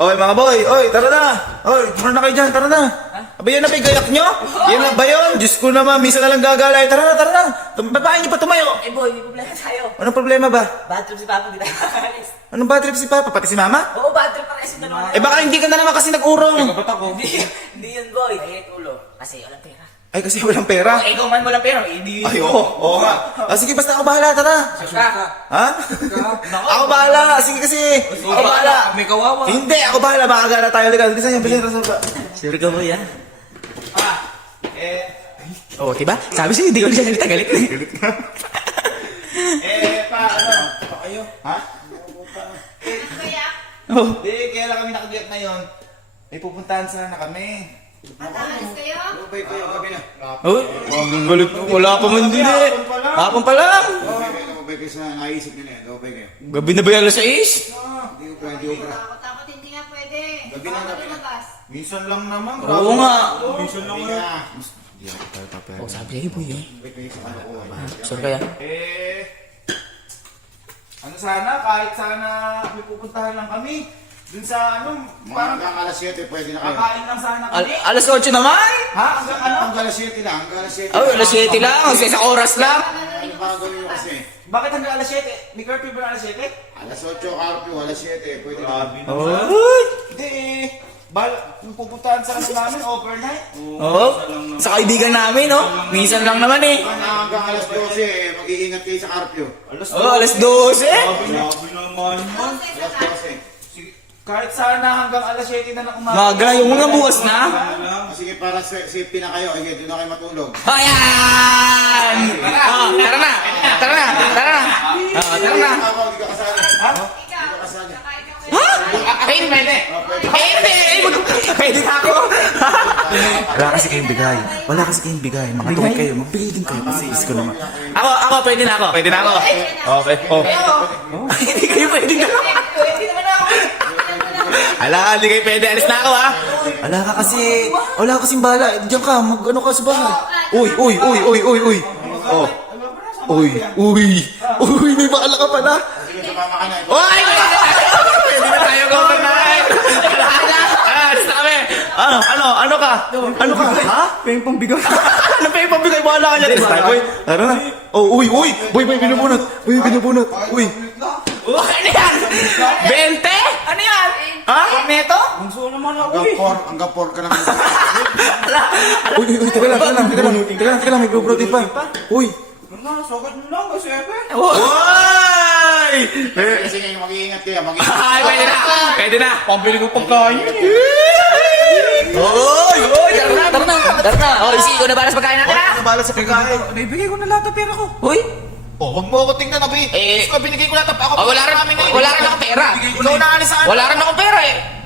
Oy mga boy, oy, tara na. Oy, tara na kayo dyan, tara na. Aba yan na ba yung gayak nyo? Yan na ba yun? Diyos ko naman, minsan na lang gagalay. Tara na, tara na. Babae nyo pa tumayo. Eh boy, may problema tayo. Anong problema ba? Bad trip si Papa, di tayo kakalis. Anong bad trip si Papa? Pati si Mama? Oo, bad trip pa kasi dalawa. Eh baka hindi ka na naman kasi nag-urong. Hindi yun boy. Ay, ulo. Kasi walang pera. Ay kasi walang pera. Eh, ikaw man walang pera, hindi. Ay oo nga. Ah, sige basta ako bahala, tara. Kaka. Ha? Ako bahala, sige kasi. Ako bahala. May kawawa. Hindi, ako bahala. Makagana tayo ulit. Kasi yan, bilhin sa ba. Sure ka boy, ha? Oh, diba? Sabi siya, hindi ko siya salita. Galit na. Ano pa kayo? Ha? Oh. Hindi, kaya lang kami nakagiyak ngayon. May pupuntahan sana kami. Matalas kayo? Ubay kayo, gabi na. Oh, ang galit mo. Wala pa man din eh. Hapon pa lang. Ubay kayo sa naisip nila yan. Ubay kayo. Gabi na ba yan alas 6? Hindi ko pwede ubra. Takot hindi nga pwede. Gabi na, gabi na. lumabas. Minsan lang naman. Oo nga. Minsan lang na. Oh, sabi niya po yun. Ubay kayo sa kalokohan. Saan kaya? Ano sana, kahit sana may pupuntahan lang kami. Dun sa ano, Mga parang hanggang alas 7, pwede na kayo. kakain lang sana kami. Alas 8 naman? Ha? Hanggang ano? Hanggang alas 7 lang, hanggang alas 7. Oh, alas 7 lang. Sa isang oras lang. Ano pa gawin nyo kasi? Bakit hanggang alas 7? May curfew ba na alas 7? Alas 8, curfew, alas 7, pwede na. Hindi eh. Yung pupuntahan sa ano namin, overnight. Oo. Sa kaibigan namin, no? Minsan lang naman eh. Hanggang alas 12, mag-iingat kayo sa curfew. Oh, alas 12. Alas 12. Kahit sana hanggang alas 7 na ng umaga. Maga, yung mga bukas na. Sige, para safety na kayo. Okay, doon na kayo matulog. Ayan! Oh, tara na! Tara na! Tara na! Oh, tara na! Hindi ka kasali. Ha? Ikaw, kasali. kakain ka Ha? Akin, pwede! Pwede! Pwede na ako! Wala kasi kayong bigay. Wala kasi kayong bigay. Mga tuwid kayo. Magbigay din kayo kasi is ko naman. Ako, pwede na ako. Pwede na ako. Okay. Oh. Hindi kayo pwede na. Pwede naman ako. Ala, hindi kayo pwede. Alis na ako ha. Wala ka kasi. Wala ka kasing bala. Diyan ka. Mag-ano ka sa bahay. Uy. Oh. Uy, may bala ka pala. Sige, sumama ka na. Uy! Pwede na tayo overnight. Alis na kami. Ano ka? Ha? Pwede pambigay. Ano pa yung pabigay? Bahala ka dyan. Boy, tara na. Oh, uy. Boy, binubunot. Uy. Ano yan? 20? Ano yan? Ha? Neto? Hanggang 4 ka lang. Uy, teka lang, may protein pa. Uy. Uy! Sige, mag-iingat kayo. Ay, pwede na. Pambili ko pagkain. Oy, tara na. Oh, isi ko na para sa pagkain natin ha. Nabala sa pagkain. Bibigay ko na lahat ng pera ko. Hoy. Oh, wag mo ako tingnan, Abi. Eh, Binigay ko lahat. Ako. Wala rin akong pera. Ikaw na alis sa Wala rin akong pera eh.